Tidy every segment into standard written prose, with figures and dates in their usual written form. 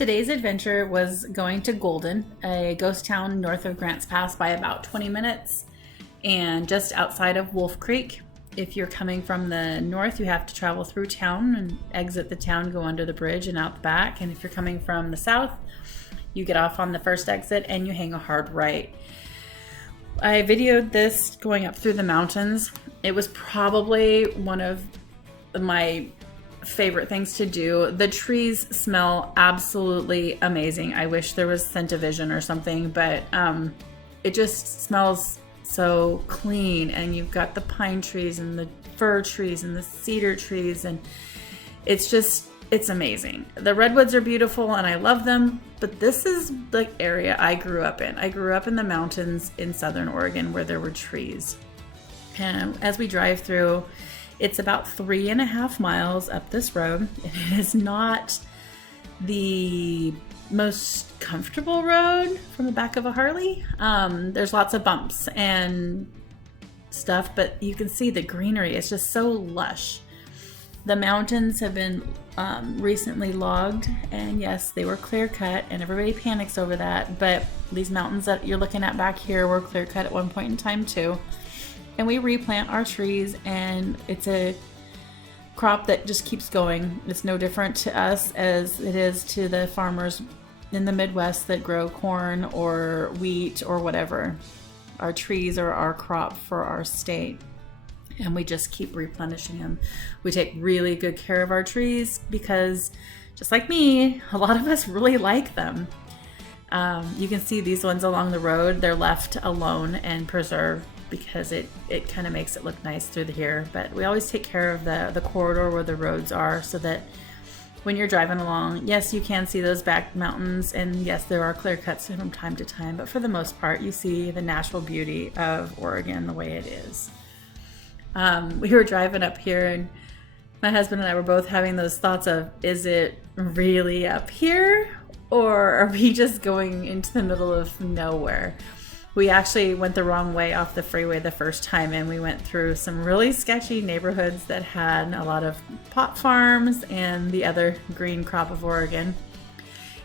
Today's adventure was going to Golden, a ghost town north of Grants Pass by about 20 minutes and just outside of Wolf Creek. If you're coming from the north, you have to travel through town and exit the town, go under the bridge and out the back. And if you're coming from the south, you get off on the first exit and you hang a hard right. I videoed this going up through the mountains. It was probably one of my favorite things to do. The trees smell absolutely amazing. I wish there was Scent-O-Vision or something, but it just smells so clean. And you've got the pine trees and the fir trees and the cedar trees, and it's amazing. The redwoods are beautiful and I love them, but this is the area I grew up in. I grew up in the mountains in Southern Oregon where there were trees. And as we drive through, it's about 3.5 miles up this road. It is not the most comfortable road from the back of a Harley. There's lots of bumps and stuff, but you can see the greenery. It's just so lush. The mountains have been recently logged, and yes, they were clear cut, and everybody panics over that, but these mountains that you're looking at back here were clear cut at one point in time too. And we replant our trees, and it's a crop that just keeps going. It's no different to us as it is to the farmers in the Midwest that grow corn or wheat or whatever. Our trees are our crop for our state, and we just keep replenishing them. We take really good care of our trees because, just like me, a lot of us really like them. You can see these ones along the road. They're left alone and preserved because it kind of makes it look nice through here. But we always take care of the corridor where the roads are, so that when you're driving along, yes, you can see those back mountains, and yes, there are clear cuts from time to time, but for the most part, you see the natural beauty of Oregon the way it is. We were driving up here, and my husband and I were both having those thoughts of, is it really up here, or are we just going into the middle of nowhere? We actually went the wrong way off the freeway the first time, and we went through some really sketchy neighborhoods that had a lot of pot farms and the other green crop of Oregon.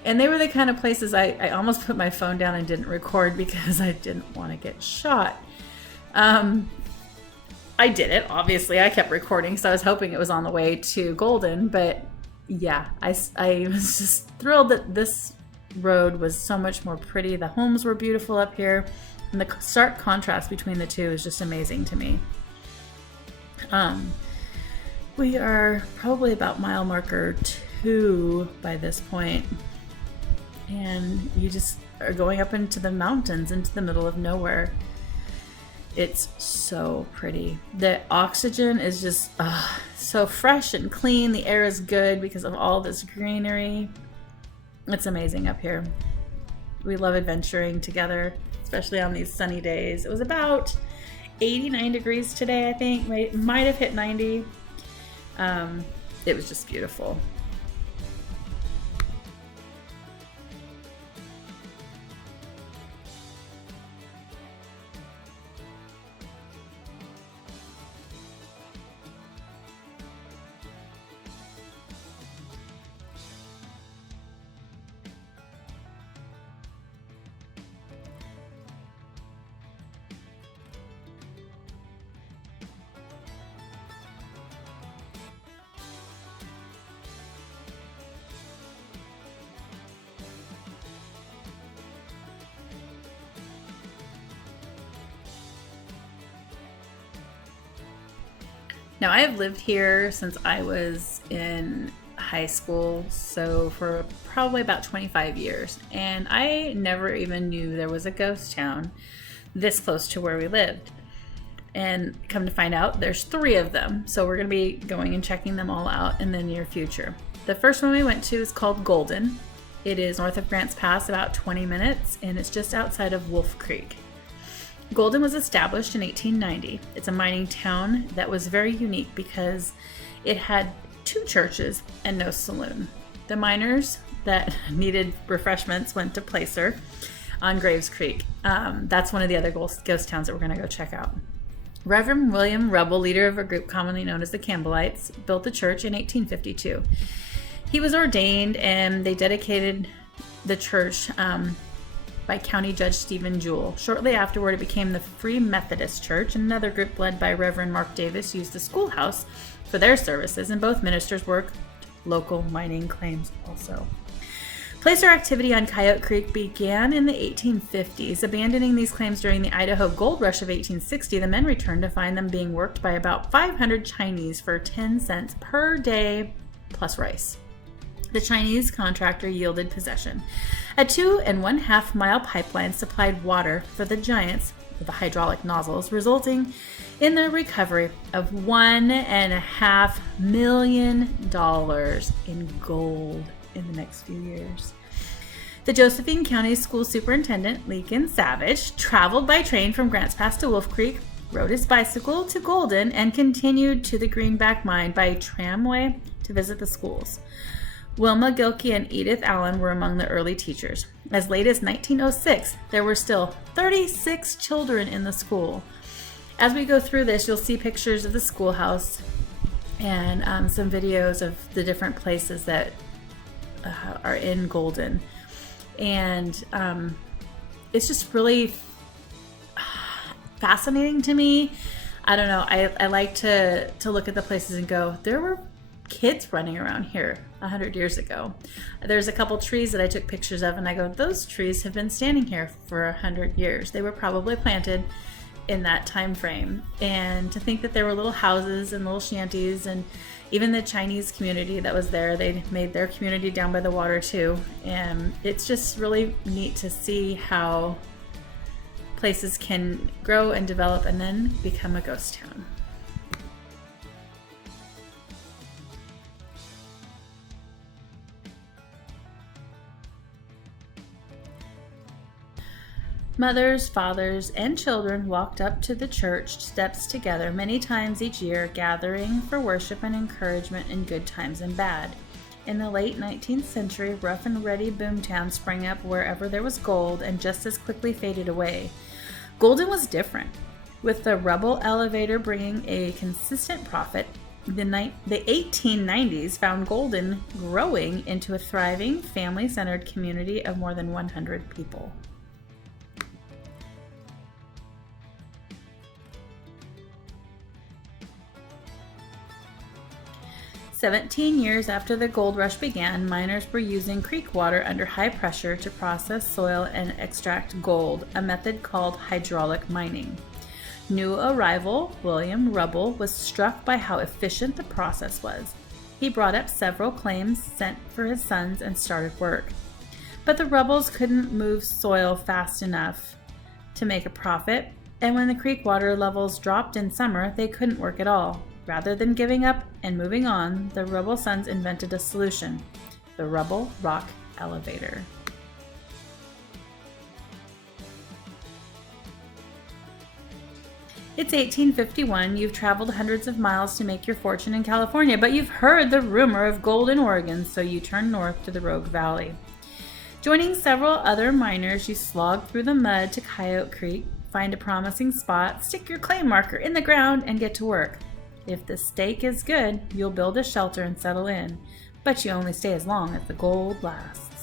And they were the kind of places I almost put my phone down and didn't record because I didn't want to get shot. I did it, obviously. I kept recording, so I was hoping it was on the way to Golden. But yeah, I was just thrilled that this road was so much more pretty. The homes were beautiful up here, and the stark contrast between the two is just amazing to me. We are probably about mile marker 2 by this point, and you just are going up into the mountains, into the middle of nowhere. It's so pretty. The oxygen is just so fresh and clean. The air is good because of all this greenery. It's amazing up here. We love adventuring together, especially on these sunny days. It was about 89 degrees today, I think. Might have hit 90. It was just beautiful. Now, I have lived here since I was in high school, so for probably about 25 years, and I never even knew there was a ghost town this close to where we lived. And come to find out, there's 3 of them, so we're going to be going and checking them all out in the near future. The first one we went to is called Golden. It is north of Grants Pass, about 20 minutes, and it's just outside of Wolf Creek. Golden was established in 1890. It's a mining town that was very unique because it had 2 churches and no saloon. The miners that needed refreshments went to Placer on Graves Creek. That's one of the other ghost towns that we're going to go check out. Reverend William Rebel, leader of a group commonly known as the Campbellites, built the church in 1852. He was ordained, and they dedicated the church by County Judge Stephen Jewell. Shortly afterward, it became the Free Methodist Church, and another group led by Reverend Mark Davis used the schoolhouse for their services, and both ministers worked local mining claims also. Placer activity on Coyote Creek began in the 1850s. Abandoning these claims during the Idaho Gold Rush of 1860, the men returned to find them being worked by about 500 Chinese for 10 cents per day plus rice. The Chinese contractor yielded possession. A 2.5 mile pipeline supplied water for the giants with the hydraulic nozzles, resulting in the recovery of $1.5 million in gold in the next few years. The Josephine County School Superintendent, Lincoln Savage, traveled by train from Grants Pass to Wolf Creek, rode his bicycle to Golden, and continued to the Greenback Mine by tramway to visit the schools. Wilma Gilkey and Edith Allen were among the early teachers. As late as 1906, there were still 36 children in the school. As we go through this, you'll see pictures of the schoolhouse and some videos of the different places that are in Golden. And it's just really fascinating to me. I don't know. I like to look at the places and go, there were kids running around here 100 years ago. There's a couple trees that I took pictures of, and I go, those trees have been standing here for 100 years. They were probably planted in that time frame. And to think that there were little houses and little shanties, and even the Chinese community that was there, they made their community down by the water too. And it's just really neat to see how places can grow and develop and then become a ghost town. Mothers, fathers, and children walked up to the church steps together many times each year, gathering for worship and encouragement in good times and bad. In the late 19th century, rough and ready boomtown sprang up wherever there was gold and just as quickly faded away. Golden was different. With the rubble elevator bringing a consistent profit, the 1890s found Golden growing into a thriving, family-centered community of more than 100 people. 17 years after the gold rush began, miners were using creek water under high pressure to process soil and extract gold, a method called hydraulic mining. New arrival William Rubble was struck by how efficient the process was. He brought up several claims sent for his sons and started work. But the Rubbles couldn't move soil fast enough to make a profit, and when the creek water levels dropped in summer, they couldn't work at all. Rather than giving up and moving on, the Rubble sons invented a solution: the Rubble Rock Elevator. It's 1851. You've traveled hundreds of miles to make your fortune in California, but you've heard the rumor of gold in Oregon, so you turn north to the Rogue Valley. Joining several other miners, you slog through the mud to Coyote Creek, find a promising spot, stick your claim marker in the ground, and get to work. If the stake is good, you'll build a shelter and settle in, but you only stay as long as the gold lasts.